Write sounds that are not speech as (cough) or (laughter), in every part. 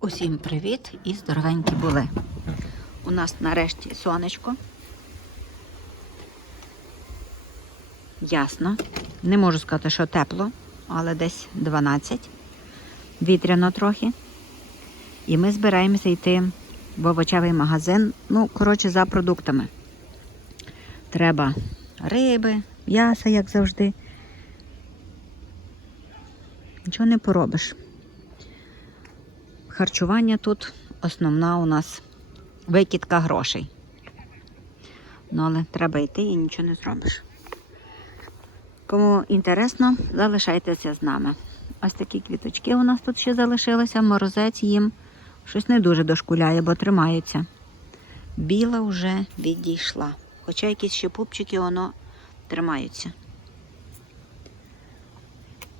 Усім привіт і здоровенькі були. У нас нарешті сонечко. Ясно. Не можу сказати, що тепло, але десь 12. Вітряно трохи. І ми збираємося йти в овочевий магазин. Ну, коротше, за продуктами. Треба риби, м'яса, як завжди. Нічого не поробиш. Харчування тут основна у нас викидка грошей. Ну, але треба йти і нічого не зробиш. Кому інтересно, залишайтеся з нами. Ось такі квіточки у нас тут ще залишилися. Морозець їм щось не дуже дошкуляє, бо тримаються. Біла вже відійшла. Хоча якісь ще пупчики воно тримаються.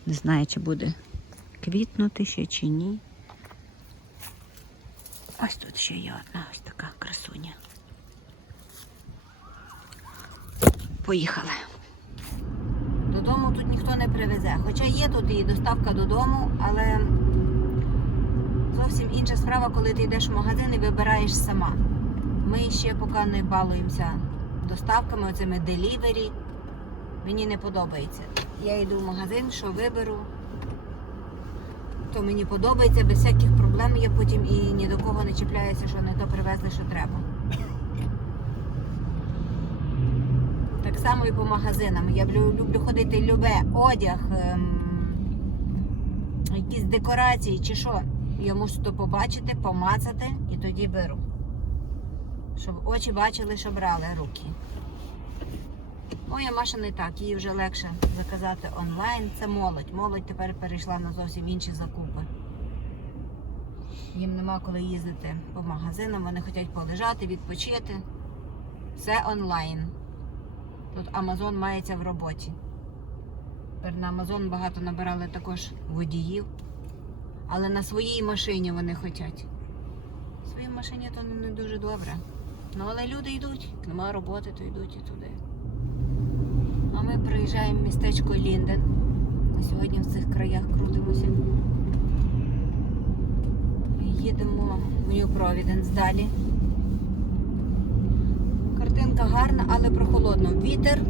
Не знаю, чи буде квітнути ще чи ні. Ось тут ще є одна ось така красуня. Поїхали. Додому тут ніхто не привезе. Хоча є тут і доставка додому, але зовсім інша справа, коли ти йдеш в магазин і вибираєш сама. Ми ще поки не балуємося доставками, оцими делівері. Мені не подобається. Я йду в магазин, що виберу, то мені подобається, без всяких проблем я потім і ні до кого не чіпляюся, що не то привезли, що треба. Так само і по магазинам. Я люблю, ходити любе, одяг, ем, якісь декорації чи що. Я мушу то побачити, помацати і тоді беру. Щоб очі бачили, що брали руки. Моя Маша не так, їй вже легше заказати онлайн. Це молодь. Молодь тепер перейшла на зовсім інші закупи. Їм нема коли їздити по магазинам, вони хочуть полежати, відпочити. Все онлайн. Тут Амазон мається в роботі. Тепер на Амазон багато набирали також водіїв. Але на своїй машині вони хочуть. В своїй машині то не дуже добре. Ну але люди йдуть, нема роботи, то йдуть і туди. А ми приїжджаємо в містечко Лінден. На сьогодні в цих краях крутимося. Їдемо в Нью Провіденс далі. Картинка гарна, але прохолодно. Вітер.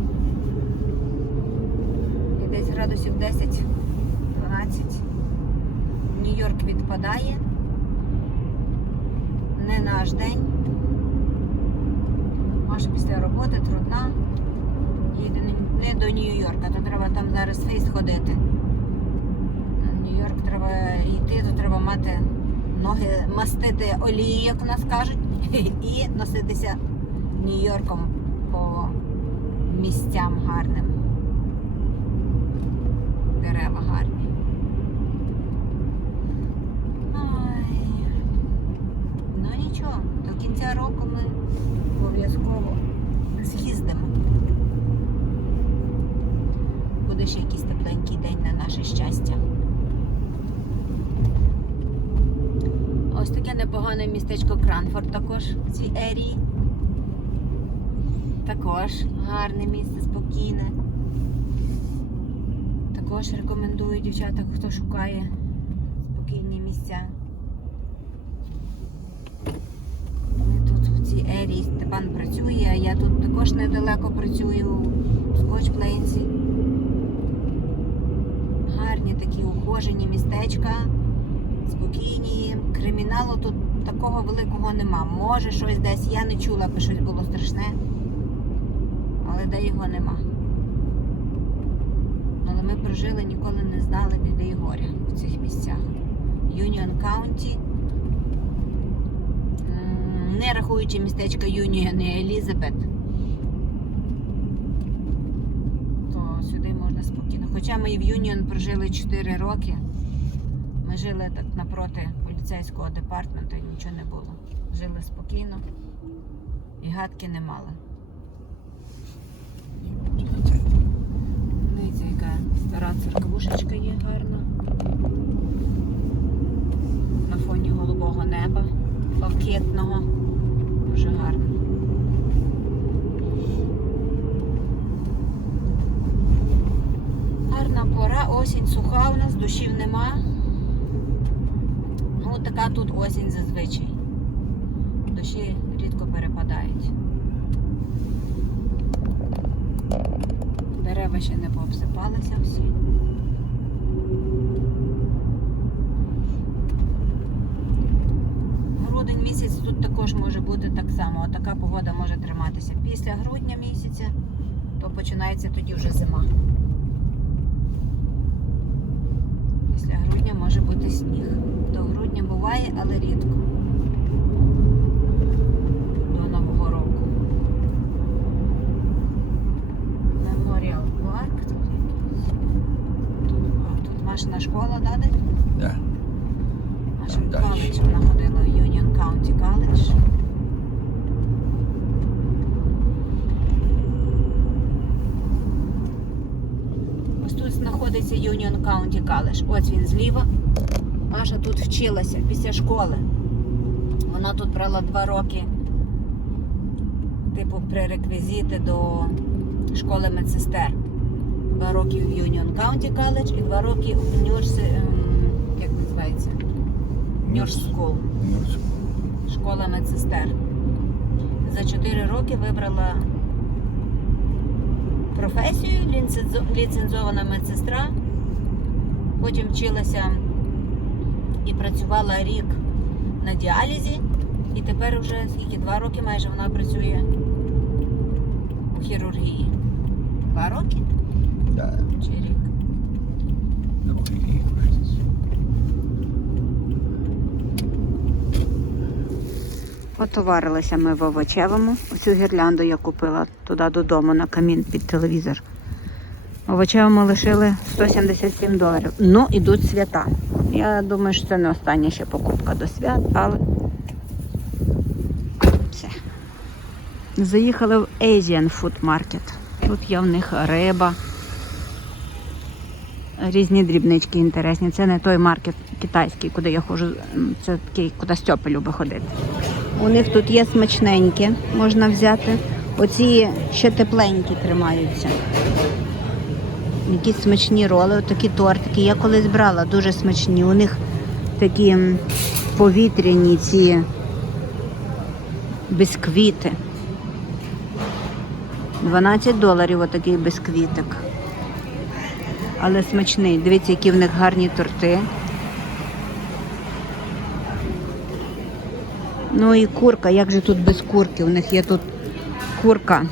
І десь градусів 10-12. Нью-Йорк відпадає. Не наш день. Маша після роботи трудна. Їде не до Нью-Йорка, то треба там зараз фейс ходити. Нью-Йорк треба йти, то треба мати ноги мастити олією, як нас кажуть, (laughs) і носитися Нью-Йорком по місцям гарним. Дерева гарні. Ой. Ну нічого, до кінця року ми обов'язково з'їздимо. Буде ще якийсь тепленький день на наше щастя. Ось таке непогане містечко Кранфорд також в цій ерії. Також гарне місце, спокійне. Також рекомендую дівчата, хто шукає спокійні місця. Ми тут в цій ерії Степан працює, а я тут також недалеко працюю у Скотч Плейнсі. Гарні такі містечка, спокійні. Криміналу тут такого великого нема. Може щось десь. Я не чула, аби щось було страшне, але де його нема. Але ми прожили, ніколи не знали біди і горя в цих місцях. Юніон Каунті, не рахуючи містечка Юніон і Елізабет, то сюди можна. Хоча ми в Юніон прожили 4 роки. Ми жили так напроти поліцейського департаменту і нічого не було. Жили спокійно і гадки не мали. Дивіться, яка стара церквушечка є гарна. На фоні голубого неба, блакитного. Дуже гарно. Гарна пора, осінь суха у нас, душів нема. Ну, така тут осінь зазвичай. Дощі рідко перепадають. Дерева ще не пообсипалися всі. Грудень місяць тут також може бути так само. Така погода може триматися. Після грудня місяця, то починається тоді вже зима. Грудня може бути сніг. До грудня буває, але рідко. До Нового року. Меморіал парк тут якийсь. Тут, а, тут Машина школа, да, де? Да. Наша Там дальше. коледж, вона ходила в Union County College. Ось тут знаходиться Union County Ось він зліва. Маша тут вчилася після школи. Вона тут брала два роки, типу, пререквізити до школи медсестер. Два роки в Union County College і два роки в Нюрсі, як називається? Nurse School. Школа медсестер. За 4 роки вибрала професію ліцензована медсестра. Потім вчилася і працювала рік на діалізі. І тепер вже скільки два роки майже вона працює у хірургії. Два роки Да. чи рік? Отоварилися ми в овочевому. Оцю гірлянду я купила туди додому на камін під телевізор. В овочевому лишили 177 доларів. Ну, ідуть свята. Я думаю, що це не остання ще покупка до свят, але все. Заїхали в Asian Food Market. Тут є в них риба. Різні дрібнички інтересні. Це не той маркет китайський, куди я ходжу. Це такий, куди Стьопа любить ходити. У них тут є смачненькі, можна взяти. Оці ще тепленькі тримаються. Якісь смачні роли, такі тортики. Я колись брала, дуже смачні. У них такі повітряні ці бісквіти. 12 доларів отакий бісквітик. Але смачний. Дивіться, які в них гарні торти. Ну і курка, як же тут без курки? У них є тут курка.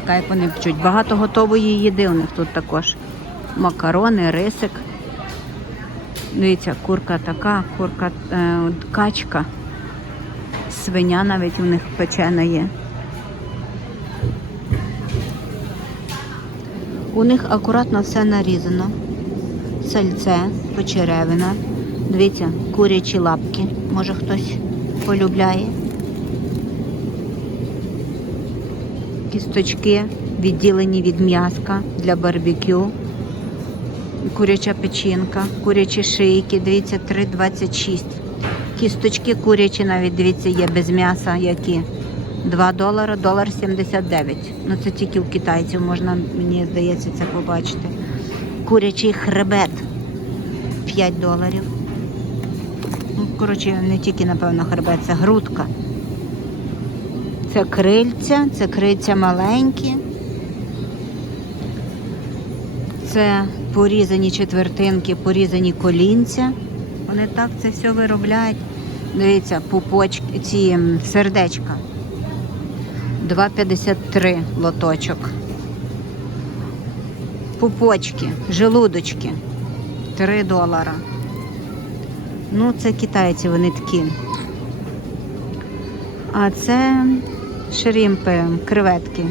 Така, як вони пчуть. Багато готової їди у них тут також. Макарони, рисик. Дивіться, курка така, курка е, качка. Свиня навіть у них печена є. У них акуратно все нарізано. Сальце, почеревина. Дивіться, курячі лапки. Може хтось полюбляє. Кісточки відділені від м'яска для барбекю. Куряча печінка, курячі шийки, дивіться, 3,26. Кісточки курячі навіть, дивіться, є без м'яса, які 2 долари, долар 79. Ну це тільки у китайців можна, мені здається, це побачити. Курячий хребет 5 доларів. Ну, коротше, не тільки, напевно, хребет, це грудка. Це крильця, це крильця маленькі. Це порізані четвертинки, порізані колінця. Вони так це все виробляють. Дивіться, пупочки, ці сердечка. 2,53 лоточок. Пупочки, желудочки 3 долара. Ну, це китайці, вони такі. А це шрімпи, креветки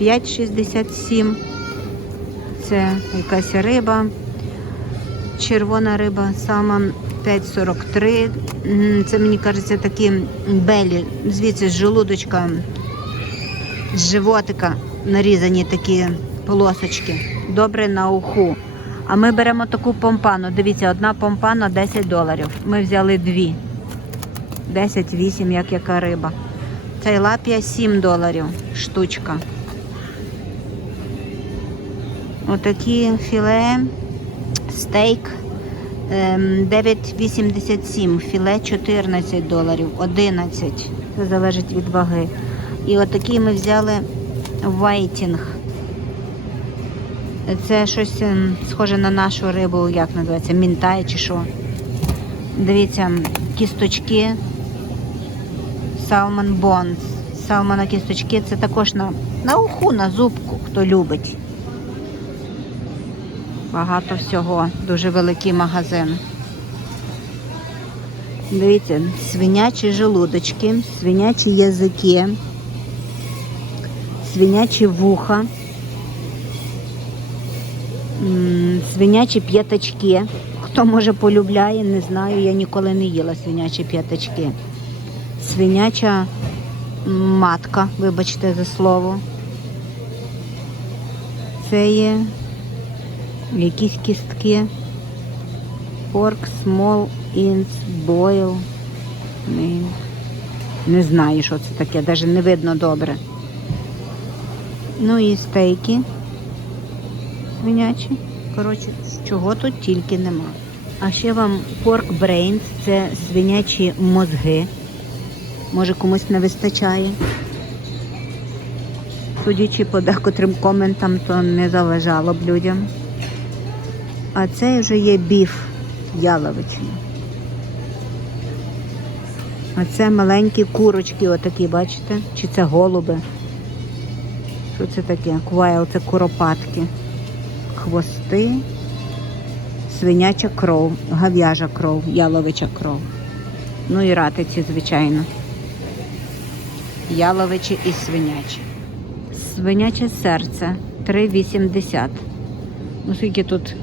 5,67. Це якась риба. Червона риба, сама 5,43. Це, мені кажеться, такі белі, звідси з желудочка, з животика нарізані такі полосочки. Добре на уху. А ми беремо таку помпану. Дивіться, одна помпана 10 доларів. Ми взяли дві. 10-8, як яка риба. Цей лапія 7 доларів штучка. Отакі філе, стейк ем, 9,87, філе 14 доларів, 11. Це залежить від ваги. І отакий ми взяли вайтінг. Це щось ем, схоже на нашу рибу, як називається, мінтай чи що. Дивіться, кісточки. Салмон Бонс. Салмона кісточки це також на, на уху, на зубку, хто любить. Багато всього, дуже великий магазин. Дивіться, свинячі желудочки, свинячі язики, свинячі вуха, свинячі п'ятачки. Хто може полюбляє, не знаю, я ніколи не їла свинячі п'ятачки. Свиняча матка, вибачте за слово. Це є якісь кістки. Pork small ins boil. Не, не знаю, що це таке, навіть не видно добре. Ну і стейки свинячі. Коротше, чого тут тільки нема. А ще вам pork brains це свинячі мозги. Може комусь не вистачає. Судячи по декотрим коментам, то не заважало б людям. А це вже є біф яловичний. А це маленькі курочки, отакі, бачите? Чи це голуби? Що це таке? Квайл, це куропатки. Хвости, свиняча кров, гав'яжа кров, яловича кров. Ну і ратиці, звичайно. Яловичі і свинячі. Свиняче серце 3,80. Ну, скільки тут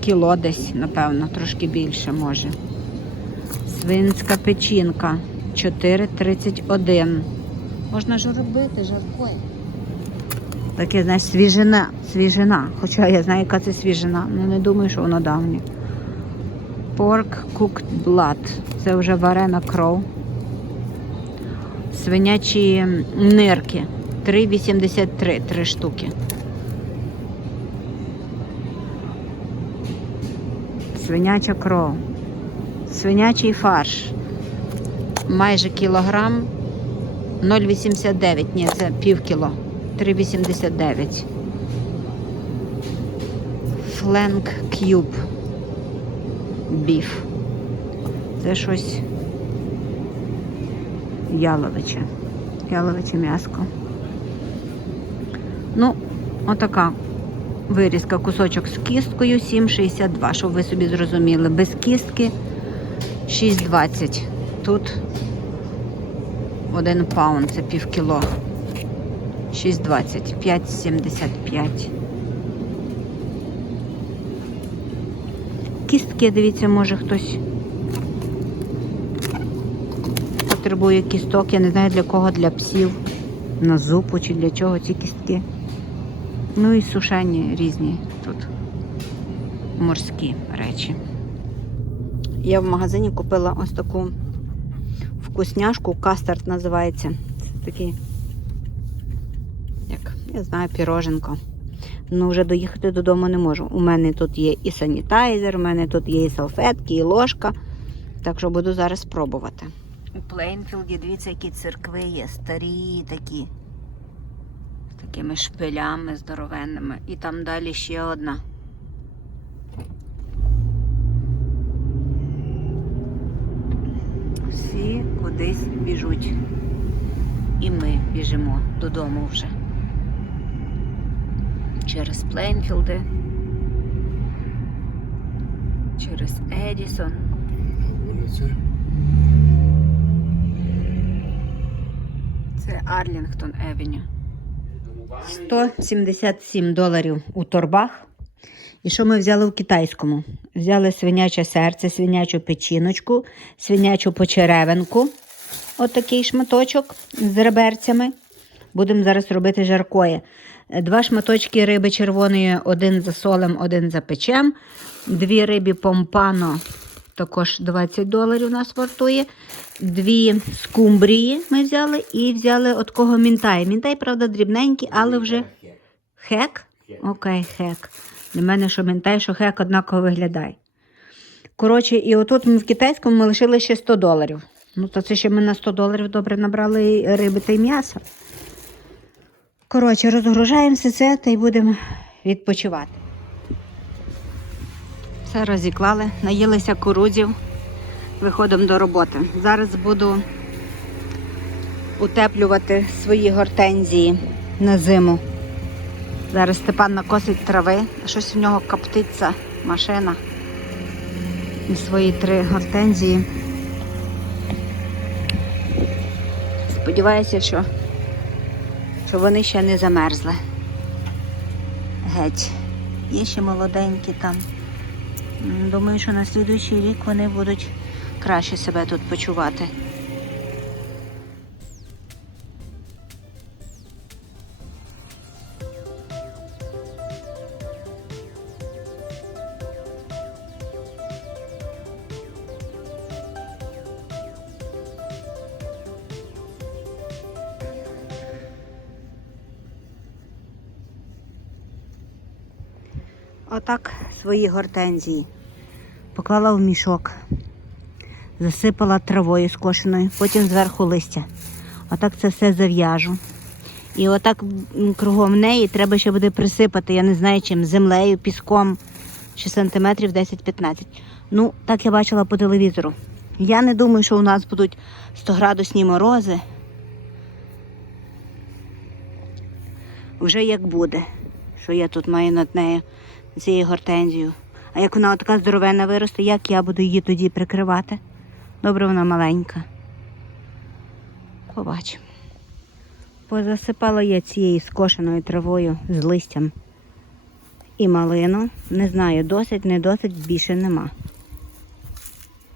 кіло десь, напевно, трошки більше може. Свинська печінка 4,31. Можна ж робити жаркою. Таке, знаєш, свіжина, свіжина. Хоча я знаю, яка це свіжина, але не думаю, що воно давнє. Pork cooked blood. Це вже варена кров. Свинячі нирки. 3,83, три штуки. Свиняча кров. Свинячий фарш. Майже кілограм. 0,89. Ні, це пів кіло. 3,89. Фленк кюб. Біф. Це щось яловиче. Яловиче м'яско. Ну, отака вирізка, кусочок з кісткою 7,62, щоб ви собі зрозуміли. Без кістки 6,20. Тут один паунд, це пів кіло. 6,20, 5,75. Кістки, дивіться, може хтось потребує кісток. Я не знаю для кого, для псів, на зупу чи для чого ці кістки. Ну і сушені різні тут морські речі. Я в магазині купила ось таку вкусняшку, кастард називається. Це такий, як, я знаю, піроженко. Ну, вже доїхати додому не можу. У мене тут є і санітайзер, у мене тут є і салфетки, і ложка. Так що буду зараз пробувати. У Плейнфілді, дивіться, які церкви є, старі такі. З такими шпилями здоровенними. І там далі ще одна. Всі кудись біжуть. І ми біжимо додому вже. Через Плейнфілди. Через Едісон. Це Арлінгтон Евеню. 177 доларів у торбах. І що ми взяли в китайському? Взяли свиняче серце, свинячу печіночку, свинячу почеревинку. Отакий шматочок з реберцями. Будемо зараз робити жаркоє. Два шматочки риби червоної, один за солем, один за печем. Дві рибі помпано, також 20 доларів у нас вартує. Дві скумбрії ми взяли і взяли от кого мінтай. Мінтай, правда, дрібненький, але вже хек. Окей, хек. Для мене що мінтай, що хек однаково виглядає. Коротше, і отут ми в китайському ми лишили ще 100 доларів. Ну, то це ще ми на 100 доларів добре набрали риби та й м'яса. Коротше, розгружаємо все це та й будемо відпочивати. Все розіклали, наїлися курудзів, виходимо до роботи. Зараз буду утеплювати свої гортензії на зиму. Зараз Степан накосить трави, щось у нього коптиться машина. І свої три гортензії. Сподіваюся, що, що вони ще не замерзли. Геть. Є ще молоденькі там. Думаю, що на слідуючий рік вони будуть краще себе тут почувати. Отак свої гортензії. Поклала в мішок, засипала травою скошеною, потім зверху листя. Отак це все зав'яжу. І отак кругом неї треба ще буде присипати, я не знаю чим, землею, піском, чи сантиметрів 10-15. Ну, так я бачила по телевізору. Я не думаю, що у нас будуть 100-градусні морози. Вже як буде, що я тут маю над нею цією гортензією. А як вона така здоровенна виросте, як я буду її тоді прикривати? Добре, вона маленька. Побачимо. Позасипала я цією скошеною травою з листям і малину. Не знаю, досить, не досить, більше нема.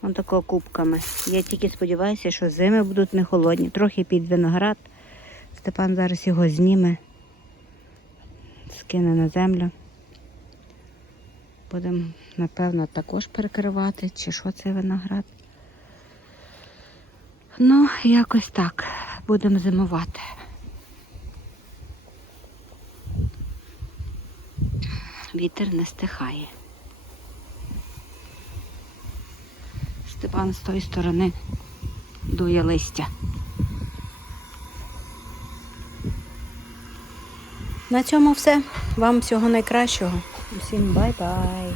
Ось такого кубками. Я тільки сподіваюся, що зими будуть не холодні. Трохи під виноград. Степан зараз його зніме, скине на землю. Будемо, напевно, також перекривати, чи що це виноград. Ну, якось так. Будемо зимувати. Вітер не стихає. Степан з тої сторони дує листя. На цьому все. Вам всього найкращого. Усім бай-бай.